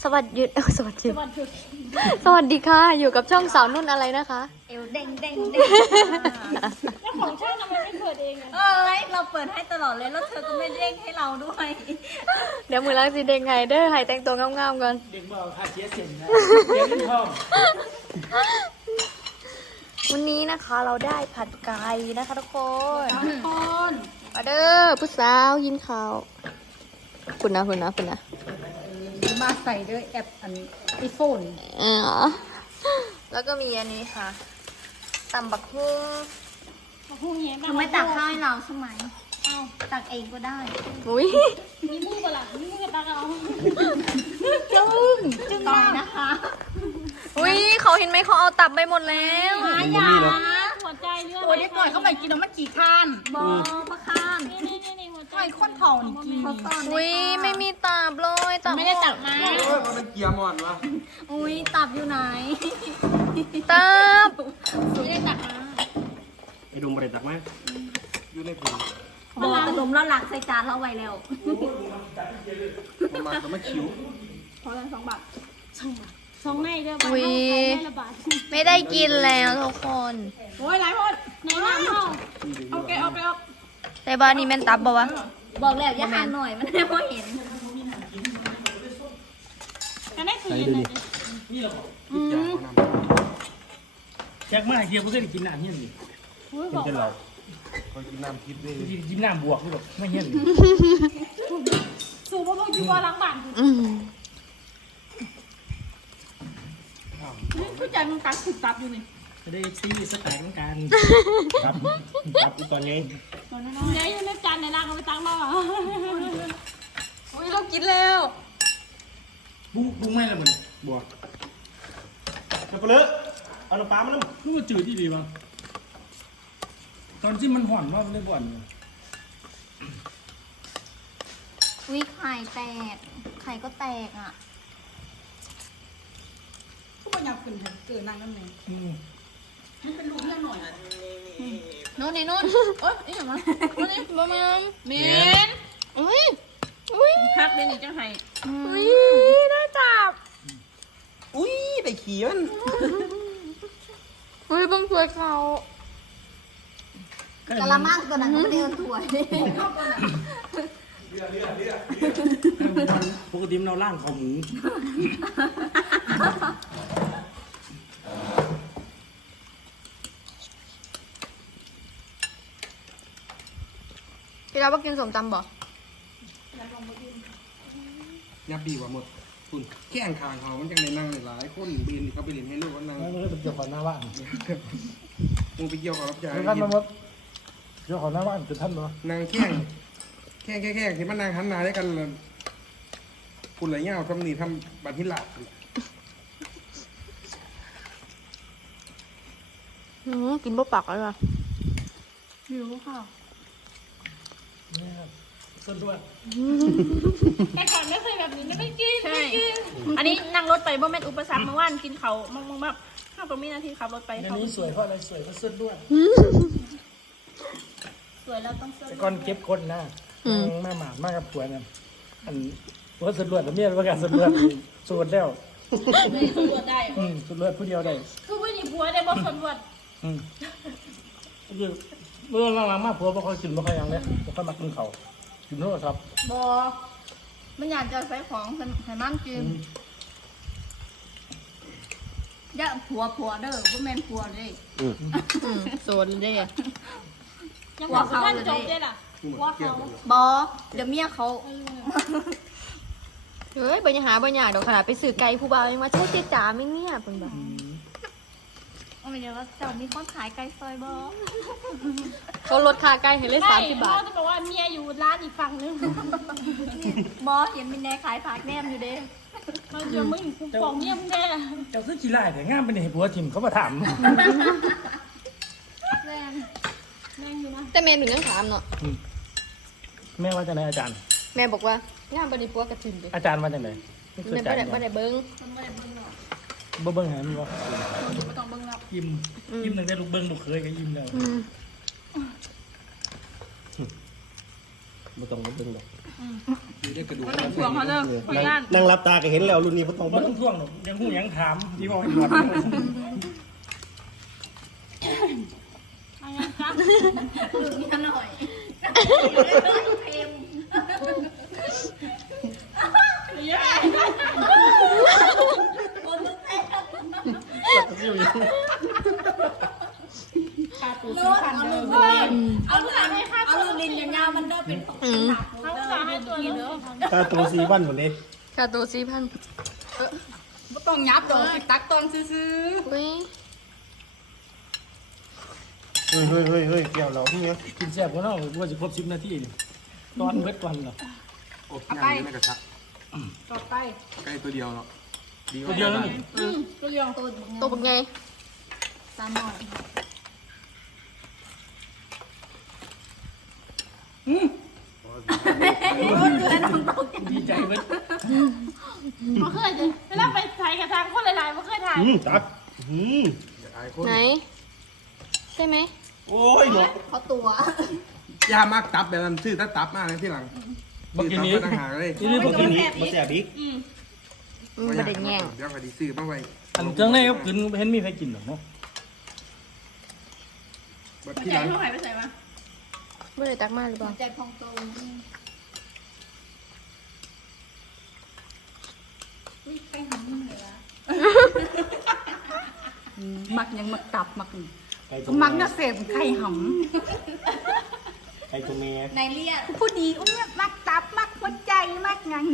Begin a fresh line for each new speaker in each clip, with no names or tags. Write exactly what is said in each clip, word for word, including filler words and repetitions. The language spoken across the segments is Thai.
สวัสดีสวัสดีสวัสดีค่ะอยู่กับช่องสาวนุ่นอะไรนะคะ
เอวเด้งเด้งเด้ง
แล้วของช่างทำไมไม่เปิดเองอ่ะ
เอ้ยเราเปิดให้ตลอดเลยแล้วเธอก็ไม่เด้งให้เราด้วย
เดี๋ยวมือล้างสีเด้งไงเด้อให้แต่งตัวงามๆก่อน
เด็กบอกค่าเชียร์เซ็นนะเชียร์ลิ้นทอง
วันนี้นะคะเราได้ผัดไก่นะคะทุกคน
ทุกคน
มาเด้อผู้สาวยินข้าวคุณนะคุณนะคุณนะ
มาใส่ด้วยแอปอันไอโฟน
อ๋อแล้วก็มีอันนี้ค่ะตำบักหุ่ง
พรุ่งนี้
เธอไม่ตักข้าวให้เราใช่ไหมเอ้าตักเองก็ได้
อุ้ย
มีมือเปล่ามีมือกับตาเอา
จึ้งจึ้งต่อยนะคะ
อุ้ยเขาเห็นไหมเขาเอาตับไปหมดแล้ว
หายา
หัวใจเลือด
โอ้ยปล่อยเข้าไปกินแล้วมันกี่ข้านบอประข้าน
นี่นี่นี่นี่หัวใจ
ปล่อยคนเผานี่กินเขาซ่อน
อุ้ยไม่มีตับเลยตับ
ไม่ได้ตักมา
โอ้ยมันเป็นเกียร์มอนวะ
อุ้ยตับอยู่ไหน
ตับ
ไม่ได้ตักมา
ไอ้ดมบริตักไหมอยู่ในถุง
บอกขนมแล้วหลักใส่จานเราไว้แล้ว
ประมาณก็ไม่คิ้ว
พอแล้วสองบาทสองบาทสองในเด้อบ้าน
อุ้ย
เขาขายในละบาท
ไม่ได้กินแล้วทุกคน
โอ้ยหลายคนในน้ำเขาเอาแกเอาไปเอา
แต่บ้านนี้แม่นตับบ่วะ
บอกแล้วอย่าหันหน่อยมันไม่พอเห็น
กันได้คือเย็นเลย
นี่เหรอแจ็คมาเฮียเพื่อนกินน้ำเฮียนี่
อุ้ย
เป็
บ
น
อก
จะเราคอยกินน้ำทิพย์ด้วยกินน้ำบวกด้วยแบบไม่เฮียนี่
สูบเพราะว่าอยู่บ้านหลังบ้าน
อืม
นี่ผู้ใจมันตัดสุดตับอยู่นี่
จะได้ซีสแต็กเหมือนกันครับครับตอนนี้
ตอนนั้นเดี๋ยวอยู่ในจานในร่างเอาไปตักมา
อุ้ยเรากินแล้ว
บุ้งบุ้งไม่ละมันบวกจะไปเลยเอาน้ำปลามาแล้วมันก็จืดที่ดีบ้างตอนที่มันห่อนว่ามันได้บ่อน
วิไข่แตก ไข่ก็แตกอ่ะ
ผู้บริหารเป็นเกิดนางกันไหน
อืม
มันเป็นรูปเรื่องหน่อย
โน่นนี่โน่นเอ้ยนี่อย่างไรโน่นนี่
บ่แม่น
เมน
อุ้ยอุ้ย
พักเดี๋ยวนี้จะให้
อุ้ยได้จับ
อุ้ยได้ขี่มัน
อุ้ยเบิ่งสวยเขา
กะละมังตัวนั้นก็ไม่ได้เอาถ้วย
ปกติเราล่างเขาหมู
พี่เราบ่กินสมตำบ่
ยับดีกว่าหมดคุณแข้งคางเขามันจังในนั่งหลายคนบินเขาไปเรียนให้ลูกว่านั่ง
มันก็เป็นเจ้าของหน้าบ้าน
มึงไปเกี่ยวกับรับจ่าย
ท่านมาหมดเจ้าของหน้าบ้านเป็นท่านเนาะ
นางแข้งแข้งแข้งแข้งที่มันนางหันหน้าได้กันเลยคุณไรเงี้ยทำนี่ทำบัตรที่หลับ
อืมกินบ่ปากเลยว่ะ
หิวค่ะ
ส่วนตัว
แต่ก่อนไม่เคยแบบนี้ไม่กิน
ใช่
ไม่กิน
อันนี้นั่งรถไปบ่แม่นอุปสรรคเมื่อวานกินเขามองมองแบบห้าประมีนาทีขับรถไป
ใน
เขา
นี้สวยเพราะอะไรสวยเพราะส่วนด้วย
สวยแล้วต้องเสื้อ
แต่ก่อนเก็บคนนะแม่หมาดมากกับผัวเนี่ยอันผัวส่วนรวดแล้วเมียว่าการส่วนรวดส่วนแล้ว
ไม่ตำรวจได้
อืมส่วนรวดผู้เดียวได้
คือผู้หญิงผัวได้บอกตำรวจ
อืมคือเมื่อหลังๆมาผัวบ่ค่อยกินบ่ค่อยยังเลยบ่ค่อยมากินเขากินโทรศัพท์
บอมันอยากจะใส่ของให้มันกินอย่าผัวผัวเด้อบ่แม่นผัวเลย
อืมโซนเด้
ยังบอกท่านจบได้ล่ะว่าเขา
บอเดี๋ยวเมียเขา
เฮ้ยบ่ยังหาบ่ยากดอกขนาดไปซื้อไก่ผู้บ่าวยังว่าใช่เจ๊จ๋าไหม่เนี่ยเพิ่นบอก
เอาไปเดี๋ยวว่าเจ้ามีคนขายไก่ซอยบอ
เขาลดค่าไก่ให้เลยสามสิบบาท
พ่อจะบอกว่าเมียอยู่ร้านอีกฝั่งนึง
บอเห็นมินแน่ขายผักแนมอยู่เด้
เราเจอมึงคุ้มฟองเมียมึงแน่
เจ้าซื้อขี้ไล่แต่งามเป็นเหตุผัวทิมเขามาถาม
แรง
แม่งอยู่นะ
แต่แม่หนูยังถามเนาะ
แม่ว่าจะไหนอาจารย์
แม่บอกว่างานบ่ได้ปัวกระทิมเด้
อาจารย์ว่าจะไหนไม่เคย
แม่
จ่า
บ่
ย
ได้บ่ได้เบิ่ง
บ่เบิ่งหามันว่า
ไม่ต้องเบิ่งรับ
ยิ้มยิ้มหนึ่งได้ลูกเบิ้งลูกเคยก็ยิ้มแล้ว
อืม
ไม่ต้องลูกเบิ้งหรอก
มีได้กระดูก
มันเป็นพวงเขาเด้อพยาน
นั่งรับตาก็เห็นแล้วรุ่นนี้บ่ต้อง
บ่ต้องท่วงหรอกยังหูยังถามที่บอกให้หมด
เอายังครับ
นิดหน่อยเค็ม
เยอะ
คนนึกเต็ม
ขาปู
โน้
สี
ต
พัน
เอา
เด้
ลู
อก
ลินเอาลูกให้เอาลูกลินยาวๆมันเด้อเป็นของ
อืม
เขาจะให้ตัวเด้อ
ค่าตัวสี่วันหมดนี้
ค่าตัวสี่พัน
บ่ต้องยับดอกไปตักตอนซื้อ
อุ้ย
เฮ้ยเฮ้ยเฮ้ยเฮ้ยเกี่ยวเราที่เนี้ย
กินแซ่บกว่าเนาะว่าจะครบสิบนาทีนี่ตอนเบิดก่อนเนาะ
โอ้ยางนี้ไม่กระชับ
ต่อไป
ใกล้ตัวเดียวเนาะดี
ตัวเดียวแล้วนี่
อืมตัวเดียว
ตัว
ตัวเป็นไง
สามหน่อย
ดีใจเบิด
มาเคยเลยเวลาไปถ่ายกับทางคนหลายๆมาเคยถ่าย
อืมตักอืม
ไอ้คน
ไหนใช่ไหม
โอ้ยเนาะ
เขาตัว
ยามากตับแบบนั้นซื้อถ้าตับมากเลยที่หลัง
บ่กินนี้
ต่างหากเลย
ทีนี้บ่
บ่
กิ
กิ
น
น
นี้
นี้บ่แซ่บอีก
อืม
อืมประเด็นแย่ง
เดี๋ยวก็ดีซื้อมาไว้
อันเครื่องในก็กินเห็นมีใครกินหรอกเนาะ
บัด
มา
ที่
ใจ
หลัง
เท่าไหร่ไปใส่มา
เมื่อไรตักมาหรือเปล่า
ใจพองโตนี่ไปหำเลยวะมักยังมักตับมัก
ไก่ตัว
มัก
แม่
น่ะเสพไข่ห
ไก่ตัวแม่
ำในเลียผู้ดีอุ้ยมักตับมักหัวใจมักหยัง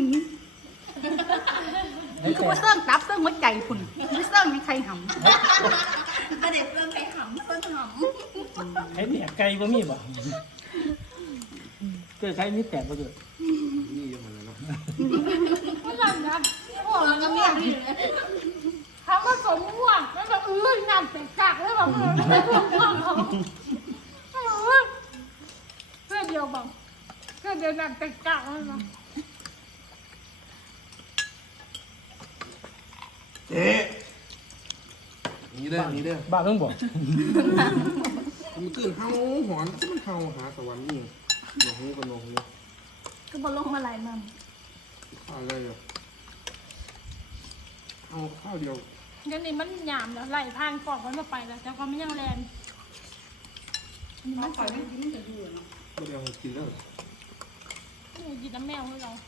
นี่คือว่าเสื่องตับเสื่องหัวใจคุณไม่เสื่องยังไข่หำก็เด็กเสื่องไข่หำเสื่องหำ
ไอ้เนี่ยไก่บ่มีบ่เกิดไก่นี่แตกบ่เกิด
นี่ยังมันเลยเนาะ
ไม่หลังนะโอ้แล้วก็เมียทำผสมม่วงแล้วแบบอื้องานแต่กากแล้วแบบเออไม่ได้ม่วงเขาเพื่อเดียวบังเพื่อเดียวงานแต่กากแล้วนะ
เอ๊ะนี่เด้อนี่เด้อ
บ้าเพิ่งบอก
มันตื่นเฮาหอนมันเฮาหาสวรรค์นี่หนหูกับหนหู
ก็บอลงอะไรมั่ง
ข้าวเลยเอาข้าวเดียว
เดี๋ยวนี้มันหยามแล้วไหลทางกล่องมันมาไปแล้วแต่ความไม่ยังแรง
มันปล่อยไม่ดิ้นจะดูเนาะ
ข้าวเดียวกินแล้ว
นี่กินน้ำแมวให้เรา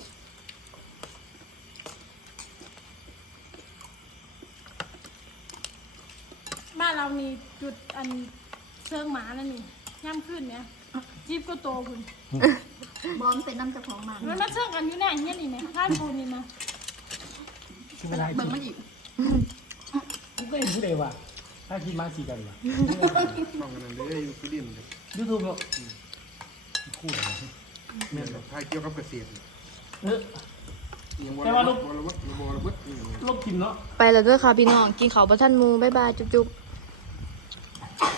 บ้านเรามีจุดอันเชิงหมานั่นนี่ย่ำขึ้นเนี่ยจีบก็โตคุณ
บอมเป็นน้ำเจ้าของมัน
มันมาเชิงกันอยู่แน่เนี่ยนี่ไหมท่านโพนี่มา
คือเวลา
เบิ่งมันอีก
กูก็เห็นผู้ใดว่าถ้าคิดมาสีกันว่ะ
ต้องกันนั่นเด้ออยู่ฟิลิปปินส์เด้อ
ยูทูบเนาะคู่
แม่นแบบพายเกี่ยวกับเกษตร
เออ
ยังว
แต่ว่าลูก
วรวัตวรวัต
ลบกินเนาะ
ไปแล้วด้วยค่ะพี่น้อง กินข้าวประทันหมูบ๊ายบาย จุ๊บๆ